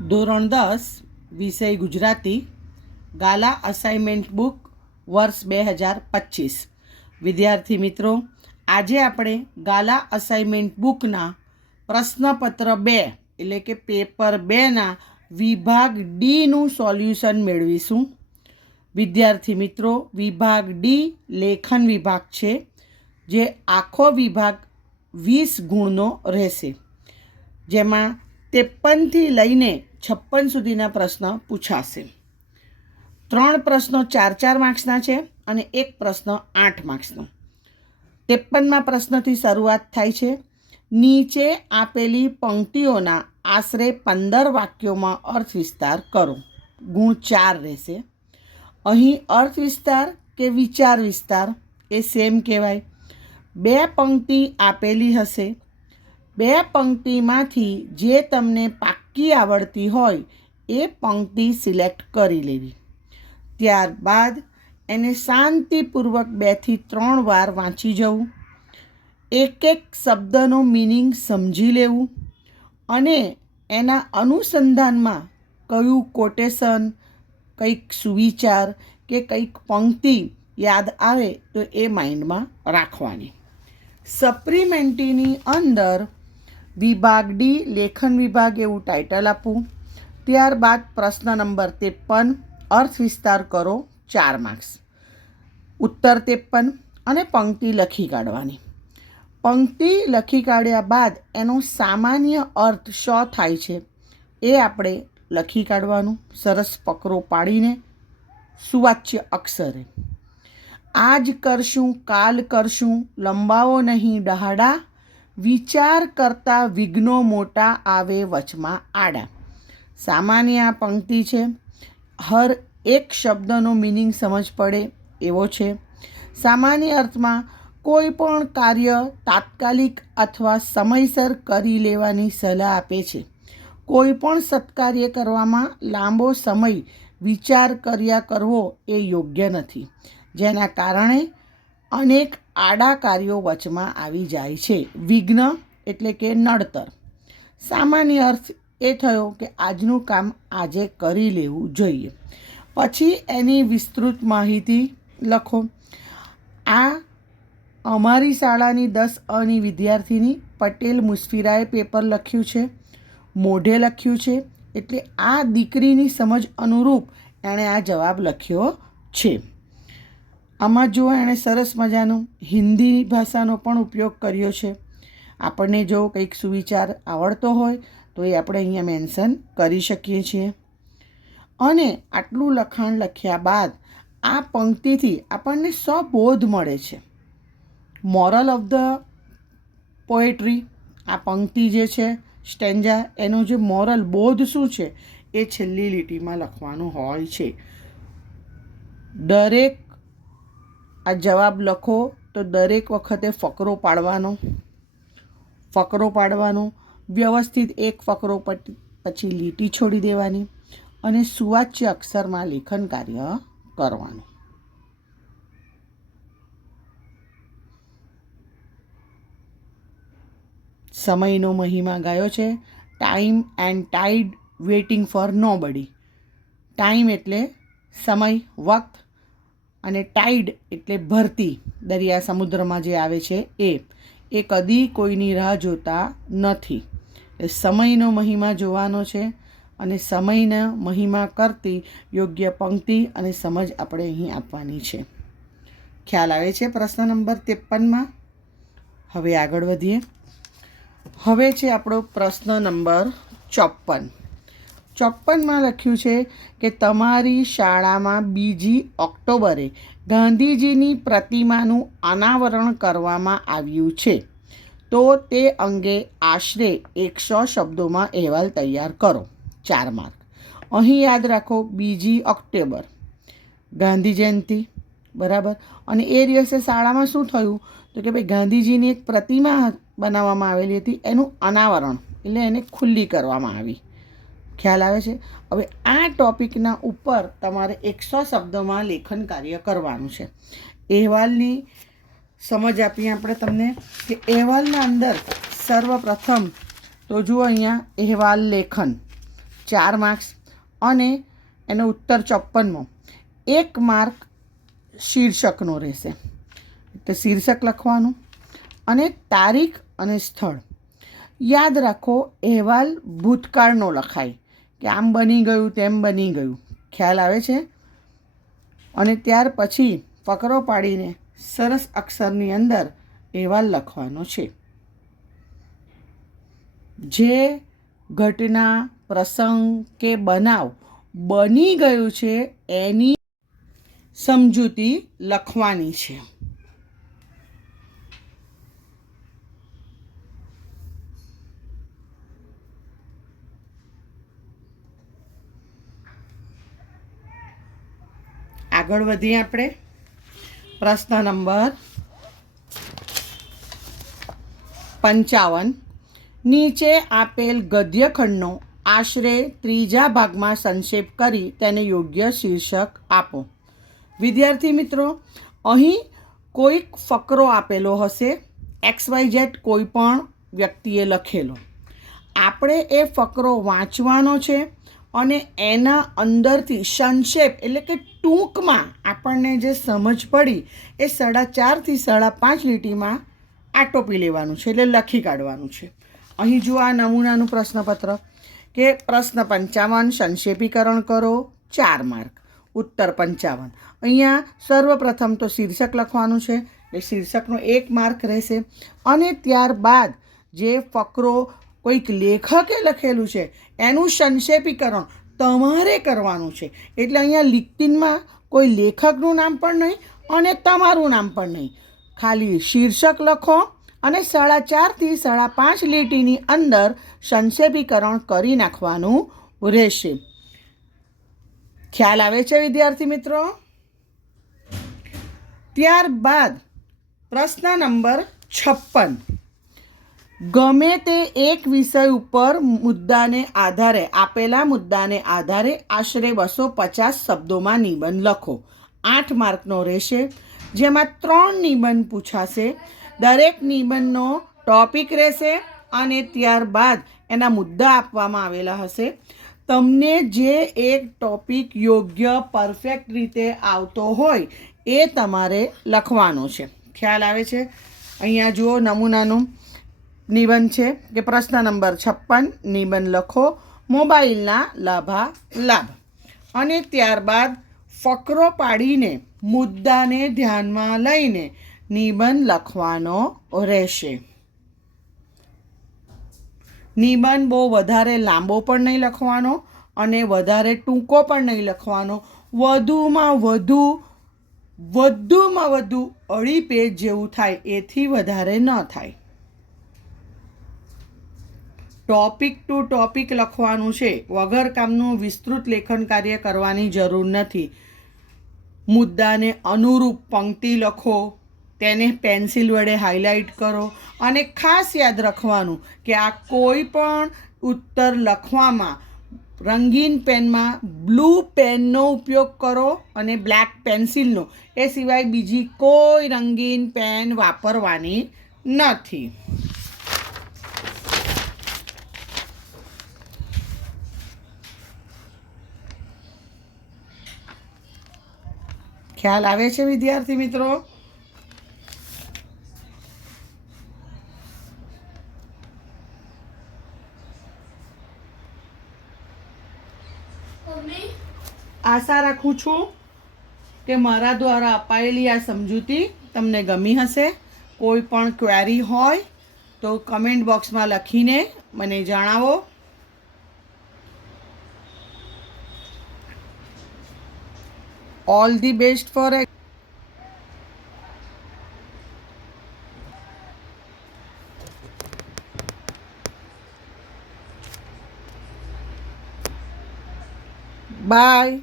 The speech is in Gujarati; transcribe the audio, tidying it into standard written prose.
ધોરણ 10 વિષય ગુજરાતી ગાલા અસાઇનમેન્ટ બુક વર્ષ 2025 વિદ્યાર્થી મિત્રો, આજે આપણે ગાલા અસાઇનમેન્ટ બુકના પ્રશ્નપત્ર 2 એટલે કે પેપર 2ના વિભાગ ડીનું સોલ્યુશન મેળવીશું. વિદ્યાર્થી મિત્રો, વિભાગ ડી લેખન વિભાગ છે, જે આખો વિભાગ 20 ગુણનો રહેશે, જેમાં 53થી લઈને 56 સુધીના પ્રશ્ન પૂછાશે. 3 પ્રશ્નો 4-4 માર્ક્સના છે અને 1 પ્રશ્ન 8 માર્ક્સનો. 53મા પ્રશ્નથી શરૂઆત થાય છે. નીચે આપેલી પંક્તિઓના આશરે 15 વાક્યોમાં અર્થ વિસ્તાર કરો. ગુણ 4 રહેશે. અહીં અર્થ વિસ્તાર કે વિચાર વિસ્તાર એ સેમ કહેવાય. 2 પંક્તિ આપેલી હશે. 2 પંક્તિમાંથી જે તમને પાક્કી આવડતી હોય એ પંક્તિ સિલેક્ટ કરી લેવી. ત્યારબાદ એને શાંતિપૂર્વક 2 થી 3 વાર વાંચી જવું. એક શબ્દનો મિનિંગ સમજી લેવું અને એના અનુસંધાનમાં કયું કોટેશન, કંઈક સુવિચાર કે કંઈક પંક્તિ યાદ આવે તો એ માઇન્ડમાં રાખવાની. સપ્લિમેન્ટરીની અંદર વિભાગ ડી લેખન વિભાગ એવું ટાઇટલ આપવું. ત્યારબાદ પ્રશ્ન નંબર 53 અર્થ વિસ્તાર કરો 4 માર્ક્સ. ઉત્તર 53 અને પંક્તિ લખી કાઢવાની. પંક્તિ લખી કાઢ્યા બાદ એનો સામાન્ય અર્થ શું થાય છે એ આપણે લખી કાઢવાનું, સરસ ફકરો પાડીને સુવાચ્ય અક્ષરે. આજ કરશું કાલ કરશું લંબાવો નહીં ડહાડા, વિચાર કરતા વિઘ્નો મોટા આવે વચમાં આડા. સામાન્ય આ પંક્તિ છે. હર એક શબ્દનો મિનિંગ સમજ પડે એવો છે. સામાન્ય અર્થમાં કોઈ પણ કાર્ય તાત્કાલિક અથવા સમયસર કરી લેવાની સલાહ આપે છે. કોઈ પણ સત્કાર્ય કરવામાં લાંબો સમય વિચાર કર્યા કરવો એ યોગ્ય નથી, જેના કારણે અનેક આડા કાર્યો વચમાં આવી જાય છે. વિઘ્ન એટલે કે નડતર. સામાન્ય અર્થ એ થયો કે આજનું કામ આજે કરી લેવું જોઈએ. પછી એની વિસ્તૃત માહિતી લખો. આ અમારી શાળાની 10અની વિદ્યાર્થીની પટેલ મુસ્ફિરાએ પેપર લખ્યું છે, મોઢે લખ્યું છે, એટલે આ દીકરીની સમજ અનુરૂપ એણે આ જવાબ લખ્યો છે. આમાં જો એણે સરસ મજાનું હિન્દી ભાષાનો પણ ઉપયોગ કર્યો છે. આપણને જો કંઈક સુવિચાર આવડતો હોય તો એ આપણે અહીંયા મેન્શન કરી શકીએ છીએ. અને આટલું લખાણ લખ્યા બાદ આ પંક્તિથી આપણને બોધ મળે છે. મોરલ ઓફ ધ પોએટ્રી, આ પંક્તિ જે છે સ્ટેન્જા, એનું જે મોરલ બોધ શું છે એ છેલ્લી લીટીમાં લખવાનું હોય છે. દરેક આ જવાબ લખો તો દરેક વખતે ફકરો પાડવાનો, વ્યવસ્થિત એક ફકરો પછી લીટી છોડી દેવાની અને સુવાચ્ય અક્ષરમાં લેખન કાર્ય કરવાનું. સમયનો મહિમા ગાયો છે. Time and tide waiting for nobody. Time એટલે સમય, વક્ત, અને ટાઈડ એટલે ભરતી, દરિયા સમુદ્રમાં જે આવે છે એ કદી કોઈની રાહ જોતા નથી. સમયનો મહિમા જોવાનો છે અને સમયના મહિમા કરતી યોગ્ય પંક્તિ અને સમજ આપણે અહીં આપવાની છે. ખ્યાલ આવે છે પ્રશ્ન નંબર 53માં? હવે આગળ વધીએ. હવે છે આપણો પ્રશ્ન નંબર 54. 54માં લખ્યું છે કે તમારી શાળામાં 2 ઓક્ટોબરે ગાંધીજીની પ્રતિમાનું અનાવરણ કરવામાં આવ્યું છે, તો તે અંગે આશરે 100 શબ્દોમાં અહેવાલ તૈયાર કરો. 4 માર્ક. અહીં યાદ રાખો 2 ઓક્ટોબર ગાંધી જયંતિ, બરાબર. અને એ દિવસે શાળામાં શું થયું તો કે ભાઈ ગાંધીજીની એક પ્રતિમા બનાવવામાં આવેલી હતી, એનું અનાવરણ એટલે એને ખુલ્લી કરવામાં આવી. ખ્યાલ આવે છે? હવે આ ટૉપિકના ઉપર તમારે 100 શબ્દોમાં લેખન કાર્ય કરવાનું છે. અહેવાલની સમજ આપીએ આપણે તમને કે અહેવાલના અંદર સર્વપ્રથમ તો જુઓ અહીંયા અહેવાલ લેખન 4 માર્ક્સ અને એનો ઉત્તર 54મો 1 માર્ક શીર્ષકનો રહેશે. એટલે શીર્ષક લખવાનું અને તારીખ અને સ્થળ. યાદ રાખો, અહેવાલ ભૂતકાળનો લખાય કે આમ બની ગયું તેમ બની ગયું. ખ્યાલ આવે છે? અને ત્યાર પછી ફકરો પાડીને સરસ અક્ષરની અંદર અહેવાલ લખવાનો છે. જે ઘટના, પ્રસંગ કે બનાવ બની ગયું છે એની સમજૂતી લખવાની છે. આગળ વધીએ આપણે. પ્રશ્ન નંબર 55. નીચે આપેલ ગદ્યખંડનો આશરે 3જા ભાગમાં સંક્ષેપ કરી તેને યોગ્ય શીર્ષક આપો. વિદ્યાર્થી મિત્રો, અહીં કોઈક ફકરો આપેલો હશે, XYZ કોઈ પણ વ્યક્તિએ લખેલો. આપણે એ ફકરો વાંચવાનો છે અને એના અંદરથી સંક્ષેપ એટલે કે ટૂંકમાં આપણને જે સમજ પડી એ 4.5 થી 5.5 લીટીમાં આટોપી લેવાનું છે, એટલે લખી કાઢવાનું છે. અહીં જુઓ આ નમૂનાનું પ્રશ્નપત્ર કે પ્રશ્ન 55 સંક્ષેપીકરણ કરો, 4 માર્ક. ઉત્તર 55. અહીંયા સર્વપ્રથમ તો શીર્ષક લખવાનું છે, એટલે શીર્ષકનો 1 માર્ક રહેશે. અને ત્યારબાદ જે ફકરો કોઈક લેખકે લખેલું છે એનું સંક્ષેપીકરણ તમારે કરવાનું છે. એટલે અહીંયા લિખિતમાં કોઈ લેખકનું નામ પણ નહીં અને તમારું નામ પણ નહીં. ખાલી શીર્ષક લખો અને 4.5 થી 5.5 લીટીની અંદર સંક્ષેપીકરણ કરી નાખવાનું રહેશે. ખ્યાલ આવે છે વિદ્યાર્થી મિત્રો? ત્યારબાદ પ્રશ્ન નંબર 56. ગમે તે એક વિષય ઉપર મુદ્દાને આધારે આપેલા મુદ્દાને આધારે આશરે 250 શબ્દોમાં નિબંધ લખો. 8 માર્કનો રહેશે, જેમાં 3 નિબંધ પૂછાશે. દરેક નિબંધનો ટોપિક રહેશે અને ત્યારબાદ એના મુદ્દા આપવામાં આવેલા હશે. તમને જે એક ટોપિક યોગ્ય પરફેક્ટ રીતે આવતો હોય એ તમારે લખવાનો છે. ખ્યાલ આવે છે? અહીંયા જુઓ નમૂનાનું નિબંધ છે કે પ્રશ્ન નંબર 56 નિબંધ લખો, મોબાઈલના લાભાલાભ. અને ત્યારબાદ ફકરો પાડીને મુદ્દાને ધ્યાનમાં લઈને નિબંધ લખવાનો રહેશે. નિબંધ બહુ વધારે લાંબો પણ નહીં લખવાનો અને વધારે ટૂંકો પણ નહીં લખવાનો. વધુમાં વધુ 2.5 પેજ જેવું થાય, એથી વધારે ન થાય. ટોપિક ટુ ટોપિક લખવાનું છે. વગર કામનું વિસ્તૃત લેખન કાર્ય કરવાની જરૂર નથી. મુદ્દાને અનુરૂપ પંક્તિ લખો, તેને પેન્સિલ વડે હાઇલાઇટ કરો અને ખાસ યાદ રાખવાનું કે આ કોઈ પણ ઉત્તર લખવામાં રંગીન પેનમાં બ્લુ પેનનો ઉપયોગ કરો અને બ્લેક પેન્સિલનો. એ સિવાય બીજી કોઈ રંગીન પેન વાપરવાની નથી. ખ્યાલ આવે છે વિદ્યાર્થી મિત્રો? આશા રાખું છું કે મારા દ્વારા અપાયેલી આ સમજૂતી તમને ગમી હશે. કોઈ પણ ક્વેરી હોય તો કમેન્ટ બોક્સમાં લખીને મને જણાવો. All the best for by.